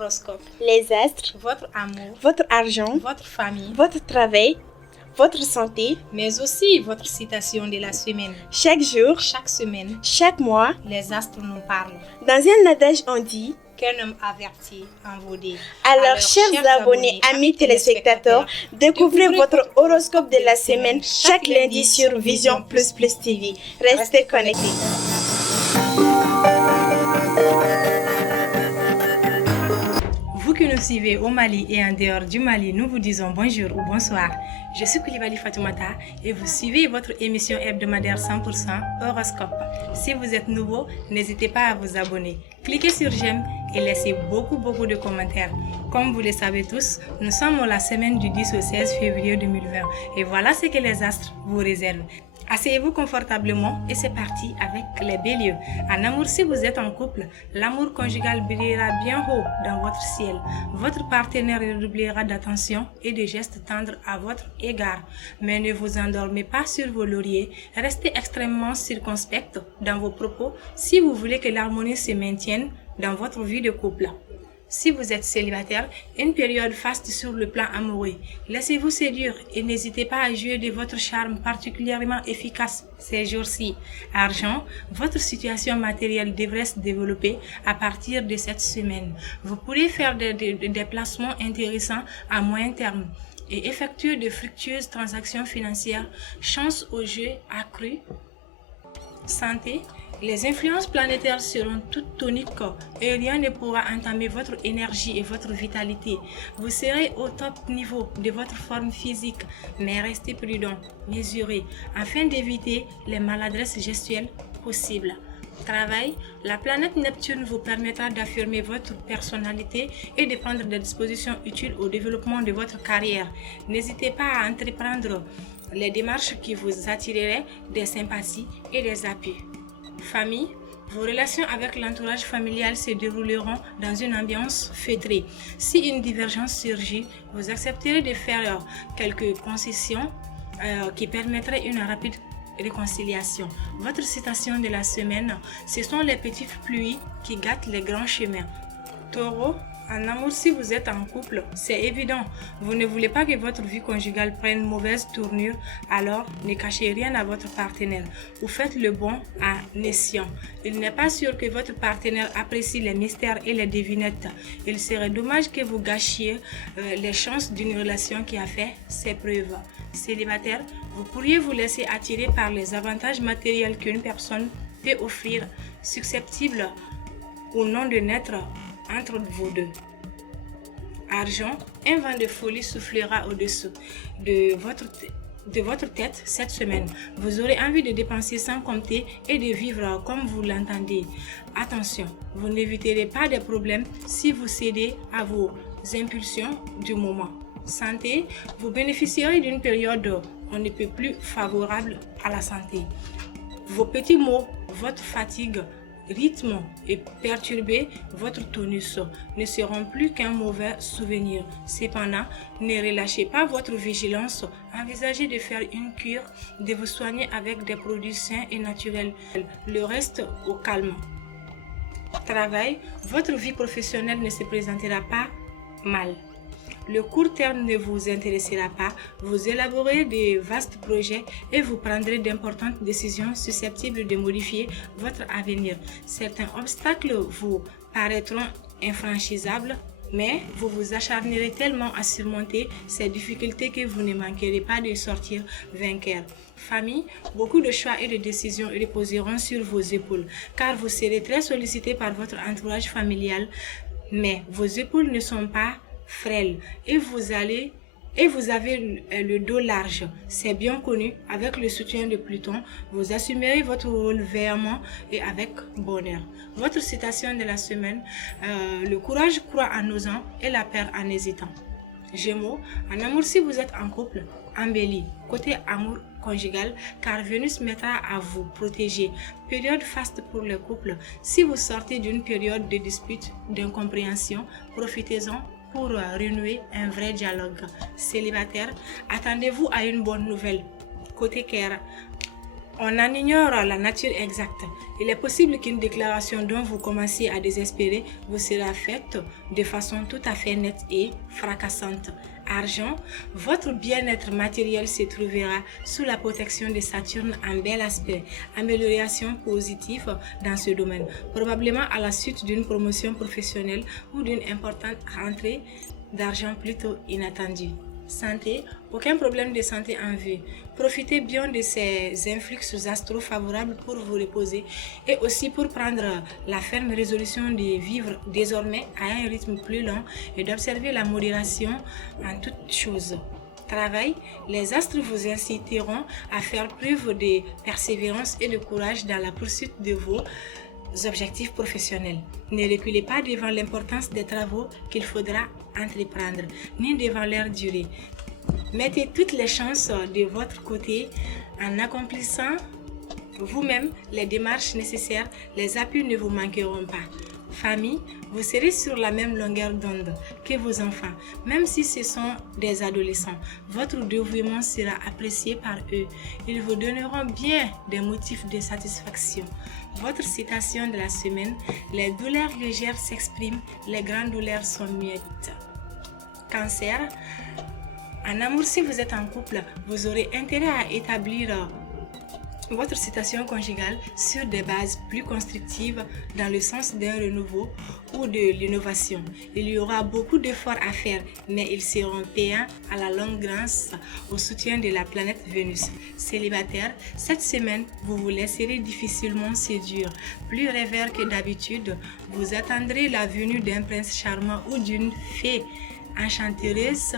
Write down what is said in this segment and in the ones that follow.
horoscope, les astres, votre amour, votre argent, votre famille, votre travail, votre santé, mais aussi votre citation de la semaine. Chaque jour, Chaque semaine, chaque mois, les astres nous parlent. Dans un adage, on dit qu'un homme averti en vaut deux. Alors, chers abonnés, amis téléspectateurs, découvrez votre horoscope de la semaine chaque lundi sur Vision Plus Plus TV. Restez connectés. Vous qui nous suivez au Mali et en dehors du Mali, nous vous disons bonjour ou bonsoir. Je suis Koulibaly Fatoumata et vous suivez votre émission hebdomadaire 100% horoscope. Si vous êtes nouveau, n'hésitez pas à vous abonner. Cliquez sur j'aime et laissez beaucoup de commentaires. Comme vous le savez tous, nous sommes la semaine du 10 au 16 février 2020 et voilà ce que les astres vous réservent. Asseyez-vous confortablement et c'est parti avec les béliers. En amour, si vous êtes en couple, l'amour conjugal brillera bien haut dans votre ciel. Votre partenaire redoublera d'attention et de gestes tendres à votre égard. Mais ne vous endormez pas sur vos lauriers. Restez extrêmement circonspect dans vos propos si vous voulez que l'harmonie se maintienne dans votre vie de couple. Si vous êtes célibataire, une période faste sur le plan amoureux. Laissez-vous séduire et n'hésitez pas à jouer de votre charme particulièrement efficace ces jours-ci. Argent, votre situation matérielle devrait se développer à partir de cette semaine. Vous pourrez faire des déplacements intéressants à moyen terme et effectuer de fructueuses transactions financières. Chance au jeu accrue. Santé, les influences planétaires seront toutes toniques et rien ne pourra entamer votre énergie et votre vitalité. Vous serez au top niveau de votre forme physique, mais restez prudent, mesuré, afin d'éviter les maladresses gestuelles possibles. Travail, la planète Neptune vous permettra d'affirmer votre personnalité et de prendre des dispositions utiles au développement de votre carrière. N'hésitez pas à entreprendre les démarches qui vous attireraient des sympathies et des appuis. Famille, vos relations avec l'entourage familial se dérouleront dans une ambiance feutrée. Si une divergence surgit, vous accepterez de faire quelques concessions qui permettraient une rapide réconciliation. Votre citation de la semaine, ce sont les petites pluies qui gâtent les grands chemins. Taureau, en amour, si vous êtes en couple, c'est évident, vous ne voulez pas que votre vie conjugale prenne mauvaise tournure, alors ne cachez rien à votre partenaire ou faites le bon en escient. Il n'est pas sûr que votre partenaire apprécie les mystères et les devinettes. Il serait dommage que vous gâchiez les chances d'une relation qui a fait ses preuves. Célibataire, vous pourriez vous laisser attirer par les avantages matériels qu'une personne peut offrir, susceptible ou non de naître entre vous deux. Argent, un vent de folie soufflera au-dessous de votre tête cette semaine. Vous aurez envie de dépenser sans compter et de vivre comme vous l'entendez. Attention, vous n'éviterez pas des problèmes si vous cédez à vos impulsions du moment. Santé, vous bénéficierez d'une période on ne peut plus favorable à la santé. Vos petits maux, votre fatigue, rythme et perturber votre tonus ne seront plus qu'un mauvais souvenir. Cependant, ne relâchez pas votre vigilance. Envisagez de faire une cure, de vous soigner avec des produits sains et naturels. Le reste au calme. Travail, votre vie professionnelle ne se présentera pas mal. Le court terme ne vous intéressera pas, vous élaborez de vastes projets et vous prendrez d'importantes décisions susceptibles de modifier votre avenir. Certains obstacles vous paraîtront infranchissables, mais vous vous acharnerez tellement à surmonter ces difficultés que vous ne manquerez pas de sortir vainqueur. Famille, beaucoup de choix et de décisions reposeront sur vos épaules, car vous serez très sollicité par votre entourage familial, mais vos épaules ne sont pas frêle et vous avez le dos large. C'est bien connu, avec le soutien de Pluton, vous assumerez votre rôle véhément et avec bonheur. Votre citation de la semaine, le courage croît en osant et la peur en hésitant. Gémeaux, en amour, si vous êtes en couple, embellis, côté amour conjugal, car Vénus mettra à vous protéger. Période faste pour le couple. Si vous sortez d'une période de dispute, d'incompréhension, profitez-en pour renouer un vrai dialogue. Célibataire, attendez-vous à une bonne nouvelle. Côté cœur, On en ignore la nature exacte. Il est possible qu'une déclaration dont vous commencez à désespérer vous sera faite de façon tout à fait nette et fracassante. Argent, votre bien-être matériel se trouvera sous la protection de Saturne en bel aspect. Amélioration positive dans ce domaine, probablement à la suite d'une promotion professionnelle ou d'une importante rentrée d'argent plutôt inattendue. Santé, aucun problème de santé en vue. Profitez bien de ces influx astro favorables pour vous reposer et aussi pour prendre la ferme résolution de vivre désormais à un rythme plus lent et d'observer la modération en toutes choses. Travail, les astres vous inciteront à faire preuve de persévérance et de courage dans la poursuite de vos objectifs professionnels. Ne reculez pas devant l'importance des travaux qu'il faudra entreprendre, ni devant leur durée. Mettez toutes les chances de votre côté en accomplissant vous-même les démarches nécessaires. Les appuis ne vous manqueront pas. Famille, vous serez sur la même longueur d'onde que vos enfants, même si ce sont des adolescents. Votre dévouement sera apprécié par eux. Ils vous donneront bien des motifs de satisfaction. Votre citation de la semaine, les douleurs légères s'expriment, les grandes douleurs sont muettes. Cancer, en amour, si vous êtes en couple, vous aurez intérêt à établir votre situation conjugale sur des bases plus constructives dans le sens d'un renouveau ou de l'innovation. Il y aura beaucoup d'efforts à faire, mais ils seront payants à la longue grâce au soutien de la planète Vénus. Célibataire, cette semaine, vous vous laisserez difficilement séduire. Plus rêveur que d'habitude, vous attendrez la venue d'un prince charmant ou d'une fée enchanteuse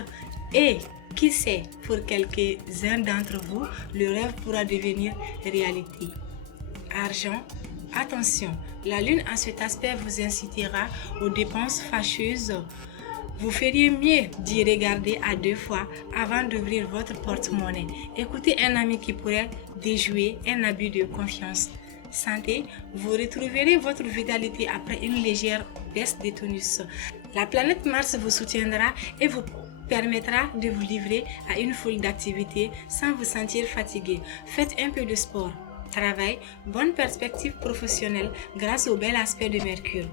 et qui sait, pour quelques-uns d'entre vous, le rêve pourra devenir réalité. Argent, attention, la lune en cet aspect vous incitera aux dépenses fâcheuses. Vous feriez mieux d'y regarder à deux fois avant d'ouvrir votre porte-monnaie. Écoutez un ami qui pourrait déjouer un abus de confiance. Santé, vous retrouverez votre vitalité après une légère baisse de tonus. La planète Mars vous soutiendra et vous permettra de vous livrer à une foule d'activités sans vous sentir fatigué. Faites un peu de sport. Travail, bonne perspective professionnelle grâce au bel aspect de Mercure.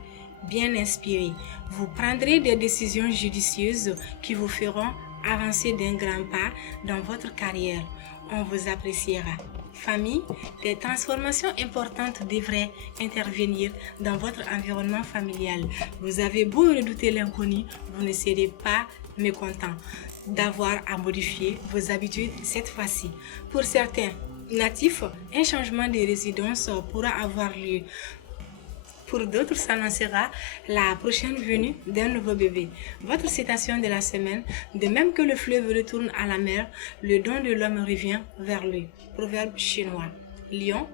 Bien inspiré, vous prendrez des décisions judicieuses qui vous feront avancer d'un grand pas dans votre carrière. On vous appréciera. Famille, des transformations importantes devraient intervenir dans votre environnement familial. Vous avez beau redouter l'inconnu, vous ne serez pas mécontent d'avoir à modifier vos habitudes cette fois-ci. Pour certains natifs, un changement de résidence pourra avoir lieu. Pour d'autres, s'annoncera la prochaine venue d'un nouveau bébé. Votre citation de la semaine, de même que le fleuve retourne à la mer, le don de l'homme revient vers lui. Proverbe chinois. Lion,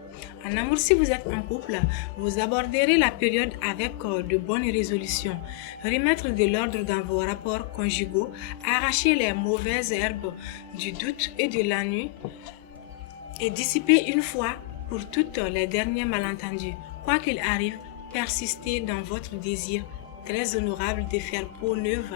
en amour, si vous êtes en couple, vous aborderez la période avec de bonnes résolutions. Remettre de l'ordre dans vos rapports conjugaux, arracher les mauvaises herbes du doute et de la nuit et dissiper une fois pour toutes les derniers malentendus. Quoi qu'il arrive, persistez dans votre désir très honorable de faire peau neuve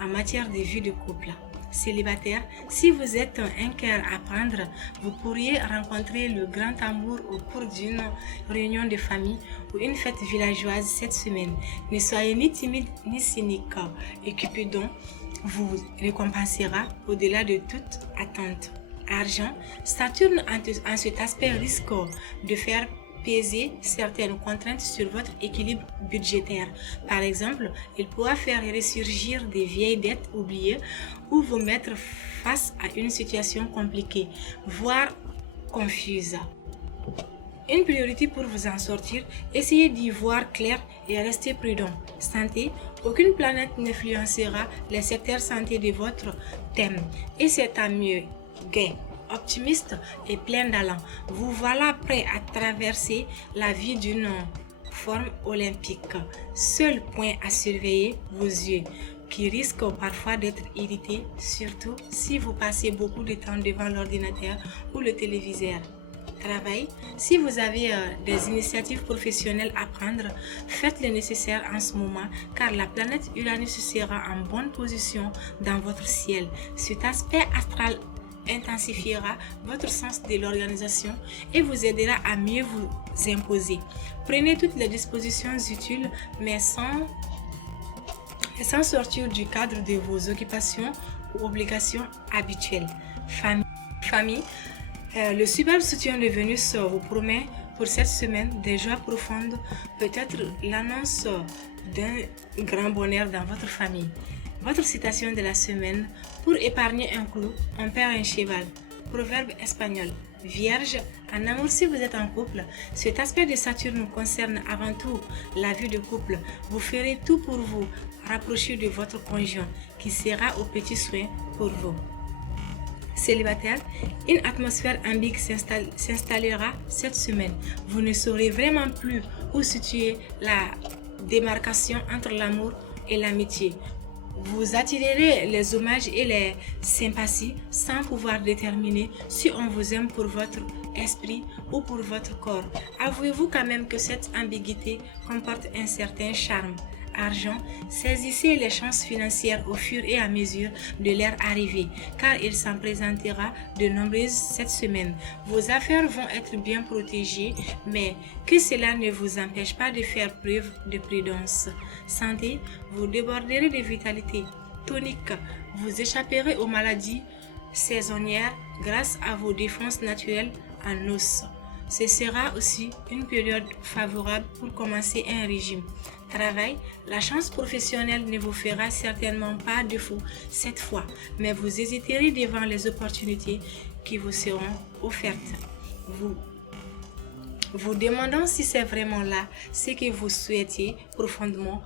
en matière de vie de couple. Célibataire, si vous êtes un cœur à prendre, vous pourriez rencontrer le grand amour au cours d'une réunion de famille ou une fête villageoise cette semaine. Ne soyez ni timide ni cynique et Cupidon vous récompensera au-delà de toute attente. Argent, Saturne en cet aspect risque de faire peser certaines contraintes sur votre équilibre budgétaire. Par exemple, il pourra faire ressurgir des vieilles dettes oubliées ou vous mettre face à une situation compliquée, voire confuse. Une priorité pour vous en sortir, essayez d'y voir clair et restez prudent. Santé, aucune planète n'influencera les secteurs santé de votre thème et c'est tant mieux. Gai, optimiste et plein d'allant, vous voilà prêt à traverser la vie d'une forme olympique. Seul point à surveiller, vos yeux, qui risquent parfois d'être irrités, surtout si vous passez beaucoup de temps devant l'ordinateur ou le téléviseur. Travail, si vous avez des initiatives professionnelles à prendre, faites le nécessaire en ce moment car la planète Uranus sera en bonne position dans votre ciel. Cet aspect astral intensifiera votre sens de l'organisation et vous aidera à mieux vous imposer. Prenez toutes les dispositions utiles, mais sans sortir du cadre de vos occupations ou obligations habituelles. Famille, le superbe soutien de Vénus vous promet pour cette semaine des joies profondes, peut-être l'annonce d'un grand bonheur dans votre famille. Votre citation de la semaine: pour épargner un clou, on perd un cheval. Proverbe espagnol. Vierge, en amour, si vous êtes en couple, cet aspect de Saturne concerne avant tout la vie de couple. Vous ferez tout pour vous rapprocher de votre conjoint qui sera aux petits soins pour vous. Célibataire, une atmosphère ambiguë s'installera cette semaine. Vous ne saurez vraiment plus où situer la démarcation entre l'amour et l'amitié. Vous attirerez les hommages et les sympathies sans pouvoir déterminer si on vous aime pour votre esprit ou pour votre corps. Avouez-vous quand même que cette ambiguïté comporte un certain charme. Argent, saisissez les chances financières au fur et à mesure de leur arrivée, car il s'en présentera de nombreuses cette semaine. Vos affaires vont être bien protégées, mais que cela ne vous empêche pas de faire preuve de prudence. Santé, vous déborderez de vitalité tonique, vous échapperez aux maladies saisonnières grâce à vos défenses naturelles en os. Ce sera aussi une période favorable pour commencer un régime. Travail, la chance professionnelle ne vous fera certainement pas défaut cette fois, mais vous hésiterez devant les opportunités qui vous seront offertes. Vous demandant si c'est vraiment là ce que vous souhaitez profondément,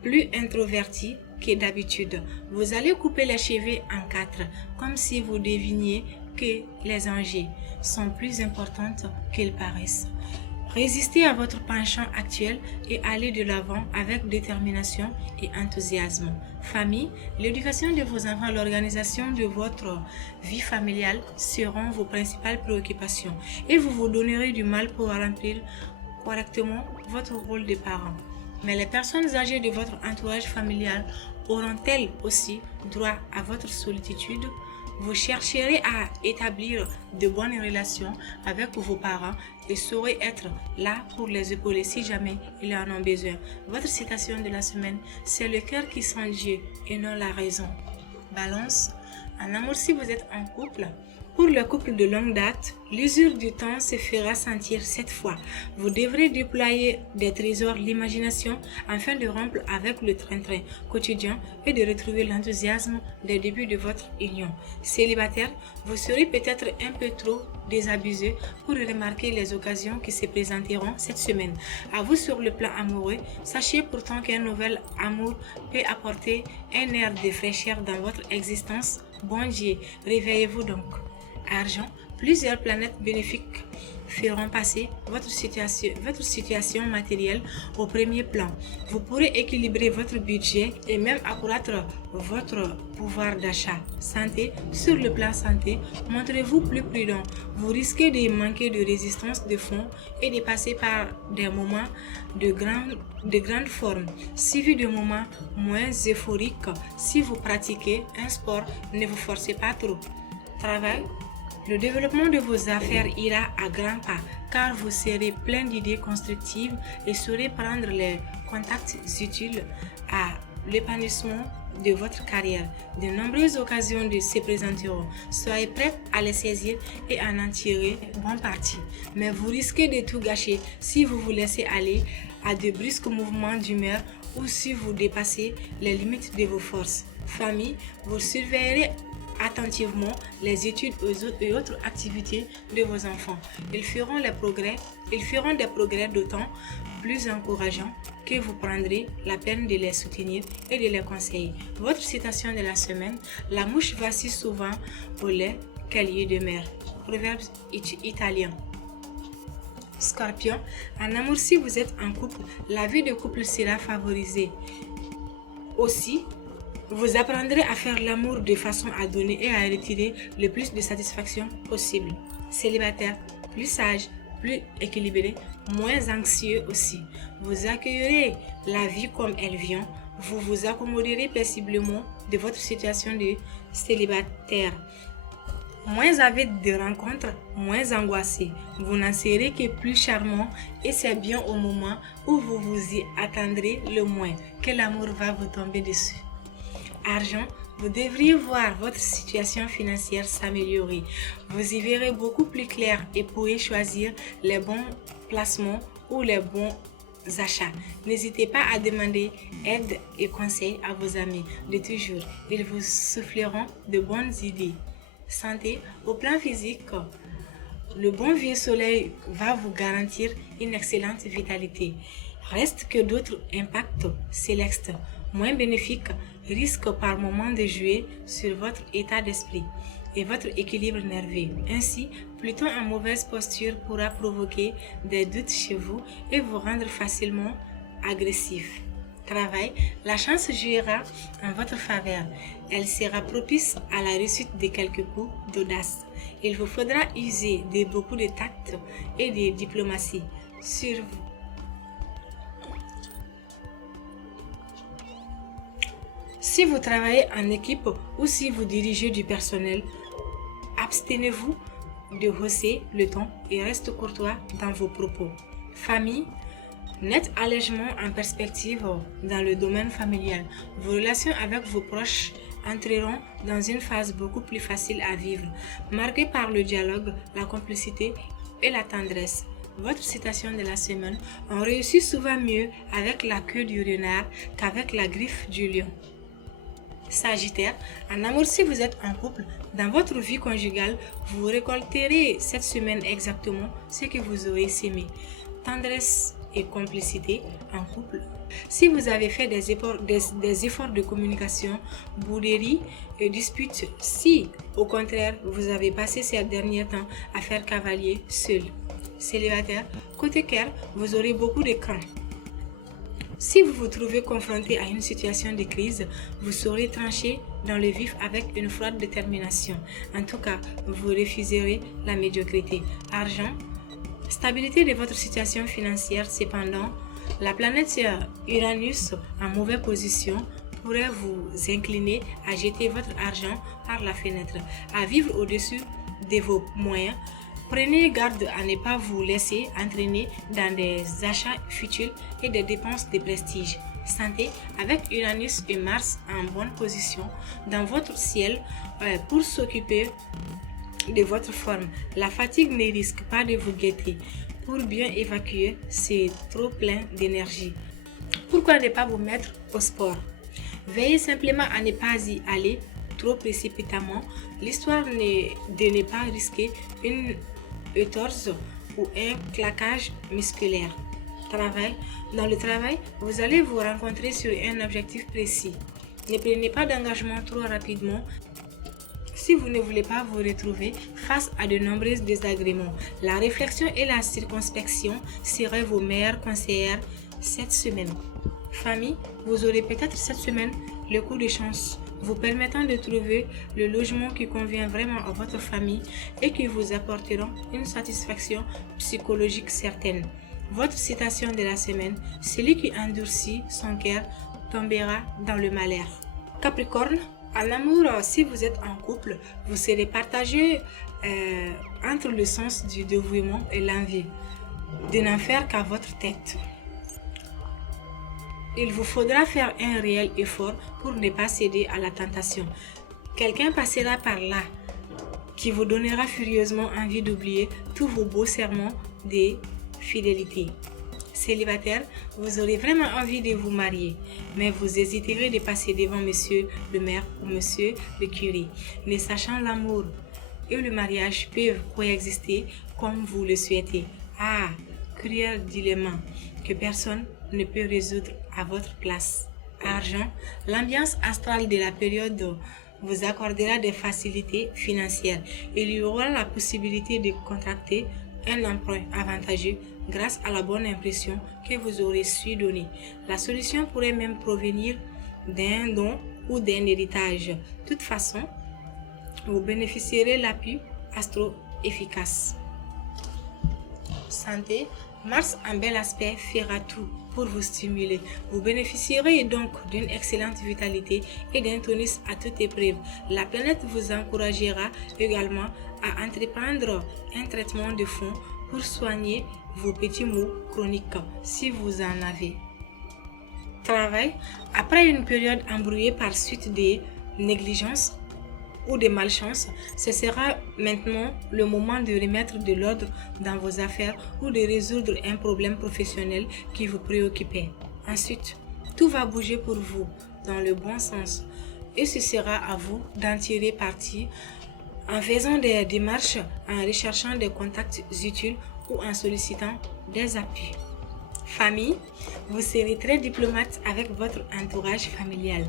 plus introverti que d'habitude. Vous allez couper les cheveux en quatre, comme si vous deviniez que les enjeux sont plus importantes qu'ils paraissent. Résistez à votre penchant actuel et allez de l'avant avec détermination et enthousiasme. Famille, l'éducation de vos enfants, l'organisation de votre vie familiale seront vos principales préoccupations et vous vous donnerez du mal pour remplir correctement votre rôle de parent. Mais les personnes âgées de votre entourage familial auront-elles aussi droit à votre solitude? Vous chercherez à établir de bonnes relations avec vos parents et saurez être là pour les épauler si jamais ils en ont besoin. Votre citation de la semaine, c'est le cœur qui sent Dieu et non la raison. Balance, en amour, si vous êtes en couple, pour le couple de longue date, l'usure du temps se fera sentir cette fois. Vous devrez déployer des trésors de l'imagination afin de rompre avec le train-train quotidien et de retrouver l'enthousiasme des débuts de votre union. Célibataire, vous serez peut-être un peu trop désabusé pour remarquer les occasions qui se présenteront cette semaine. À vous sur le plan amoureux, sachez pourtant qu'un nouvel amour peut apporter un air de fraîcheur dans votre existence. Bon Dieu, réveillez-vous donc. Argent, plusieurs planètes bénéfiques feront passer votre situation matérielle au premier plan. Vous pourrez équilibrer votre budget et même accroître votre pouvoir d'achat. Santé, sur le plan santé, montrez-vous plus prudent. Vous risquez de manquer de résistance de fonds et de passer par des moments de grande forme, suivis de moments moins euphoriques. Si vous pratiquez un sport, ne vous forcez pas trop. Travail, le développement de vos affaires ira à grands pas car vous serez plein d'idées constructives et saurez prendre les contacts utiles à l'épanouissement de votre carrière. De nombreuses occasions se présenteront. Soyez prêts à les saisir et à en tirer bon parti. Mais vous risquez de tout gâcher si vous vous laissez aller à de brusques mouvements d'humeur ou si vous dépassez les limites de vos forces. Famille, vous surveillerez attentivement les études et autres activités de vos enfants. Ils feront des progrès d'autant plus encourageants que vous prendrez la peine de les soutenir et de les conseiller. Votre citation de la semaine, la mouche vacille souvent au lait qu'elle y demeure. Proverbe italien. Scorpion, en amour, si vous êtes en couple, la vie de couple sera favorisée. Aussi, vous apprendrez à faire l'amour de façon à donner et à retirer le plus de satisfaction possible. Célibataire, plus sage, plus équilibré, moins anxieux aussi. Vous accueillerez la vie comme elle vient. Vous vous accommoderez paisiblement de votre situation de célibataire. Moins avide de rencontres, moins angoissé. Vous n'en serez que plus charmant et c'est bien au moment où vous vous y attendrez le moins que l'amour va vous tomber dessus. Argent, vous devriez voir votre situation financière s'améliorer. Vous y verrez beaucoup plus clair et pourrez choisir les bons placements ou les bons achats. N'hésitez pas à demander aide et conseils à vos amis de toujours. Ils vous souffleront de bonnes idées. Santé, au plan physique, le bon vieux soleil va vous garantir une excellente vitalité. Reste que d'autres impacts célestes, moins bénéfiques, risquent par moments de jouer sur votre état d'esprit et votre équilibre nerveux. Ainsi, Pluton en mauvaise posture pourra provoquer des doutes chez vous et vous rendre facilement agressif. Travail, la chance jouera en votre faveur. Elle sera propice à la réussite de quelques coups d'audace. Il vous faudra user de beaucoup de tact et de diplomatie sur vous. Si vous travaillez en équipe ou si vous dirigez du personnel, abstenez-vous de hausser le ton et restez courtois dans vos propos. Famille, net allègement en perspective dans le domaine familial. Vos relations avec vos proches entreront dans une phase beaucoup plus facile à vivre, marquée par le dialogue, la complicité et la tendresse. Votre citation de la semaine: on réussit souvent mieux avec la queue du renard qu'avec la griffe du lion. Sagittaire, en amour, si vous êtes en couple, dans votre vie conjugale, vous récolterez cette semaine exactement ce que vous aurez sémé. Tendresse et complicité en couple. Si vous avez fait des efforts de communication, bouderie et disputes, si au contraire vous avez passé ces derniers temps à faire cavalier seul. Célibataire, côté cœur, vous aurez beaucoup de craintes. Si vous vous trouvez confronté à une situation de crise, vous saurez trancher dans le vif avec une froide détermination. En tout cas, vous refuserez la médiocrité. Argent, stabilité de votre situation financière. Cependant, la planète Uranus en mauvaise position pourrait vous incliner à jeter votre argent par la fenêtre, à vivre au-dessus de vos moyens. Prenez garde à ne pas vous laisser entraîner dans des achats futiles et des dépenses de prestige. Santé, avec Uranus et Mars en bonne position dans votre ciel pour s'occuper de votre forme. La fatigue ne risque pas de vous guetter. Pour bien évacuer, c'est trop plein d'énergie. Pourquoi ne pas vous mettre au sport? Veillez simplement à ne pas y aller trop précipitamment. L'histoire de ne pas risquer une entorse ou un claquage musculaire. Travail. Dans le travail, vous allez vous rencontrer sur un objectif précis. Ne prenez pas d'engagement trop rapidement si vous ne voulez pas vous retrouver face à de nombreux désagréments. La réflexion et la circonspection seraient vos meilleures conseillères cette semaine. Famille, vous aurez peut-être cette semaine le coup de chance vous permettant de trouver le logement qui convient vraiment à votre famille et qui vous apporteront une satisfaction psychologique certaine. Votre citation de la semaine: celui qui endurcit son cœur tombera dans le malheur. Capricorne, en amour, si vous êtes en couple, vous serez partagé entre le sens du dévouement et l'envie de n'en faire qu'à votre tête. Il vous faudra faire un réel effort pour ne pas céder à la tentation. Quelqu'un passera par là qui vous donnera furieusement envie d'oublier tous vos beaux serments de fidélité. Célibataire, vous aurez vraiment envie de vous marier, mais vous hésiterez de passer devant monsieur le maire ou monsieur le curé. Ne sachant l'amour et le mariage peuvent coexister comme vous le souhaitez. Ah, cruel dilemme que personne ne peut résoudre à votre place. Argent, l'ambiance astrale de la période vous accordera des facilités financières. Il y aura la possibilité de contracter un emprunt avantageux grâce à la bonne impression que vous aurez su donner. La solution pourrait même provenir d'un don ou d'un héritage. De toute façon, vous bénéficierez de l'appui astro-efficace. Santé, Mars en bel aspect fera tout pour vous stimuler. Vous bénéficierez donc d'une excellente vitalité et d'un tonus à toute épreuve. La planète vous encouragera également à entreprendre un traitement de fond pour soigner vos petits maux chroniques si vous en avez. Travail. Après une période embrouillée par suite des négligences ou des malchances, ce sera maintenant le moment de remettre de l'ordre dans vos affaires ou de résoudre un problème professionnel qui vous préoccupait. Ensuite, tout va bouger pour vous dans le bon sens et ce sera à vous d'en tirer parti en faisant des démarches, en recherchant des contacts utiles ou en sollicitant des appuis. Famille, vous serez très diplomate avec votre entourage familial.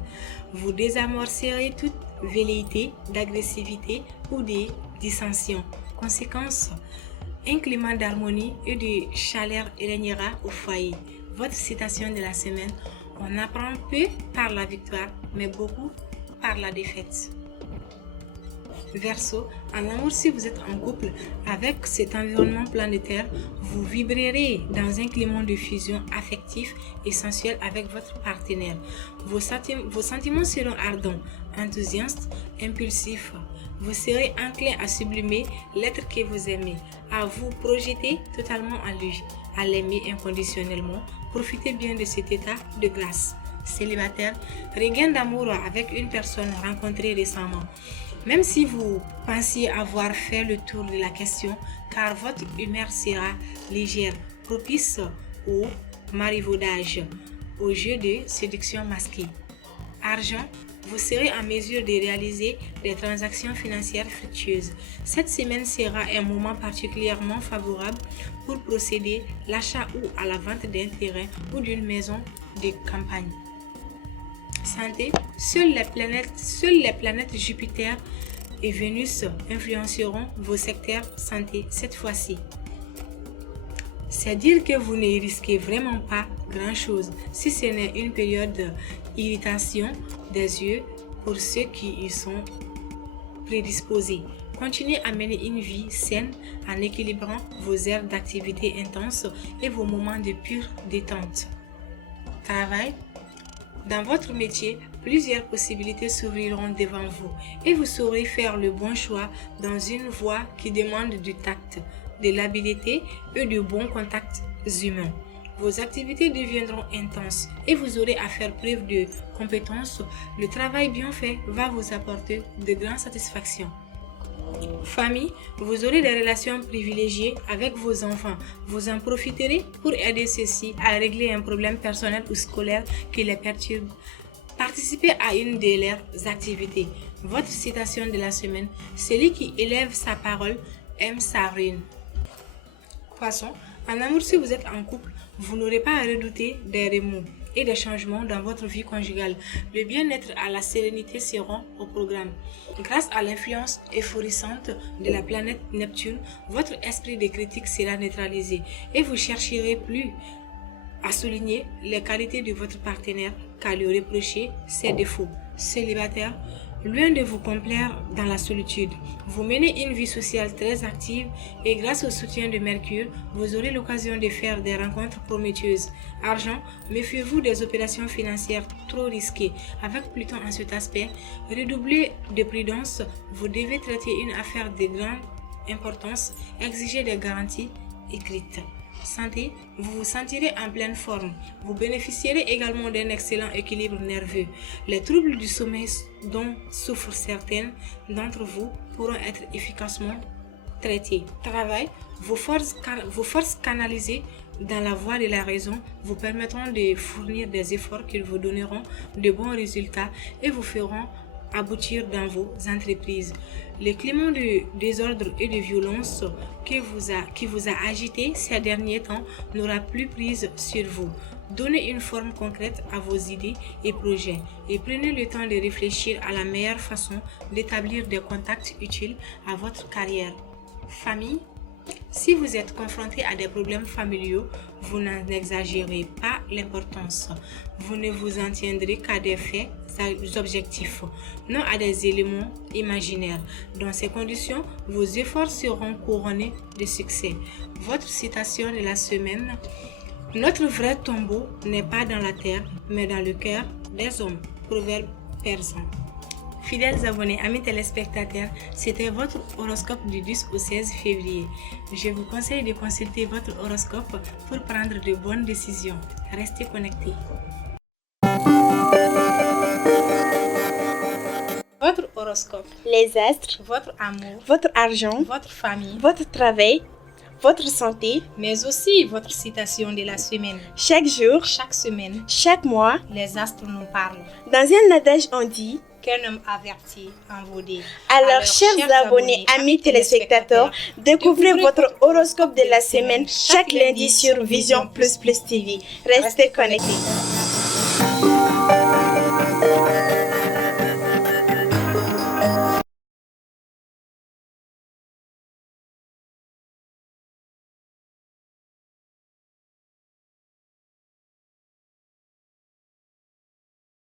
Vous désamorcerez toute velléité d'agressivité ou de dissension. Conséquence, un climat d'harmonie et de chaleur régnera au foyer. Votre citation de la semaine, on apprend peu par la victoire, mais beaucoup par la défaite. Verseau, en amour, si vous êtes en couple avec cet environnement planétaire, vous vibrerez dans un climat de fusion affectif et sensuel avec votre partenaire. Vos sentiments seront ardents, enthousiastes, impulsifs. Vous serez enclin à sublimer l'être que vous aimez, à vous projeter totalement en lui, à l'aimer inconditionnellement. Profitez bien de cet état de grâce. Célibataire, regain d'amour avec une personne rencontrée récemment. Même si vous pensiez avoir fait le tour de la question, car votre humeur sera légère, propice au marivaudage, au jeu de séduction masquée. Argent, vous serez en mesure de réaliser des transactions financières fructueuses. Cette semaine sera un moment particulièrement favorable pour procéder à l'achat ou à la vente d'un terrain ou d'une maison de campagne. Santé, seules les planètes Jupiter et Vénus influenceront vos secteurs santé cette fois-ci. C'est dire que vous ne risquez vraiment pas grand-chose si ce n'est une période d'irritation des yeux pour ceux qui y sont prédisposés. Continuez à mener une vie saine en équilibrant vos heures d'activité intense et vos moments de pure détente. Travail. Dans votre métier, plusieurs possibilités s'ouvriront devant vous et vous saurez faire le bon choix dans une voie qui demande du tact, de l'habileté et de bons contacts humains. Vos activités deviendront intenses et vous aurez à faire preuve de compétence. Le travail bien fait va vous apporter de grandes satisfactions. Famille, vous aurez des relations privilégiées avec vos enfants. Vous en profiterez pour aider ceux-ci à régler un problème personnel ou scolaire qui les perturbe. Participez à une de leurs activités. Votre citation de la semaine, celui qui élève sa parole aime sa ruine. Poisson, en amour, si vous êtes en couple, vous n'aurez pas à redouter des remous et des changements dans votre vie conjugale. Le bien-être et la sérénité seront au programme. Grâce à l'influence euphorisante de la planète Neptune, votre esprit de critique sera neutralisé et vous chercherez plus à souligner les qualités de votre partenaire qu'à lui reprocher ses défauts. Célibataire, loin de vous complaire dans la solitude, vous menez une vie sociale très active et grâce au soutien de Mercure, vous aurez l'occasion de faire des rencontres prometteuses. Argent, méfiez-vous des opérations financières trop risquées. Avec Pluton en cet aspect, redoublez de prudence, vous devez traiter une affaire de grande importance, exiger des garanties écrites. Santé, vous vous sentirez en pleine forme. Vous bénéficierez également d'un excellent équilibre nerveux. Les troubles du sommeil dont souffrent certaines d'entre vous pourront être efficacement traités. Travail, vos forces canalisées dans la voie de la raison vous permettront de fournir des efforts qui vous donneront de bons résultats et vous feront aboutir dans vos entreprises. Le climat de désordre et de violence qui vous a agité ces derniers temps n'aura plus prise sur vous. Donnez une forme concrète à vos idées et projets et prenez le temps de réfléchir à la meilleure façon d'établir des contacts utiles à votre carrière. Famille, si vous êtes confronté à des problèmes familiaux, vous n'en exagérez pas l'importance. Vous ne vous en tiendrez qu'à des faits objectifs, non à des éléments imaginaires. Dans ces conditions, vos efforts seront couronnés de succès. Votre citation de la semaine: notre vrai tombeau n'est pas dans la terre, mais dans le cœur des hommes. Proverbe persan. Fidèles abonnés, amis téléspectateurs, c'était votre horoscope du 10 au 16 février. Je vous conseille de consulter votre horoscope pour prendre de bonnes décisions. Restez connectés. Votre horoscope. Les astres, votre amour, votre argent, votre famille, votre travail, votre santé, mais aussi votre citation de la semaine. Chaque jour, chaque semaine, chaque mois, les astres nous parlent. Dans un adage, on dit qu'un homme averti en vaut deux. Alors, chers abonnés, amis téléspectateurs, découvrez votre horoscope de la semaine chaque lundi sur Vision Plus Plus TV. Restez connectés.